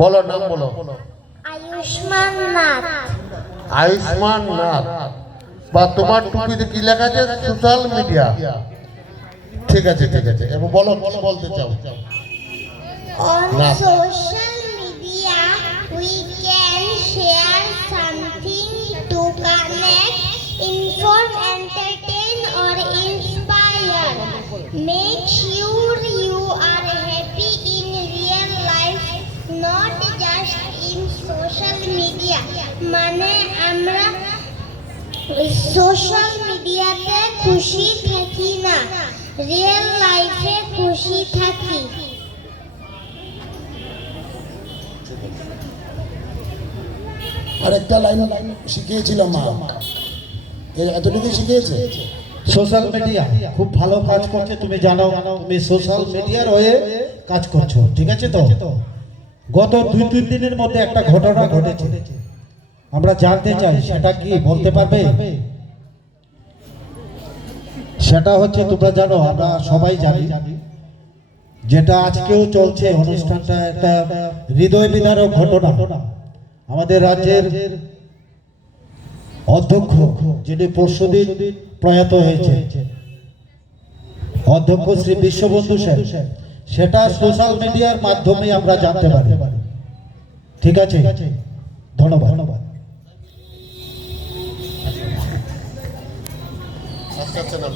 বলো নাম বলো। আয়ুষ্মান নাথ। আয়ুষ্মান নাথ। বা তোমার টুপিতে কি লেখা আছে? Social media. ঠিক আছে ঠিক আছে, এবার বলো কি বলতে চাও। On social media, we can share something to connect, inform, entertain, or inspire. Make sure you are happy in real life, not just in social media. মানে আমরা সোশ্যাল মিডিয়াতে খুশি থাকি না, রিয়েল লাইফে খুশি থাকি। আরেকটা লাইন শিখিয়েছিলাম মা, এতটুকু শিখিয়েছে। সোশ্যাল মিডিয়া খুব ভালো কাজ করছে, তুমি জানো। তুমি সোশ্যাল মিডিয়ার হয়ে কাজ করছো, ঠিক আছে তো? গত 2-3 দিনের মধ্যে একটা ঘটনা ঘটেছে, আমরা জানতে চাই সেটা কি বলতে পারবে? সেটা হচ্ছে, তোমরা জানো, আমরা সবাই জানি, যেটা আজকেও চলছে অনুষ্ঠানটা, একটা হৃদয় বিদারক ঘটনা। আমাদের রাজ্যের অধ্যক্ষ, যিনি পরশুদিন প্রয়াত হয়েছে, অধ্যক্ষ শ্রী বিশ্ববন্ধু স্যার, সেটা সোশ্যাল মিডিয়ার মাধ্যমে আমরা জানতে পারি। ঠিক আছে, ধন্যবাদ। আচ্ছা আচ্ছা নাম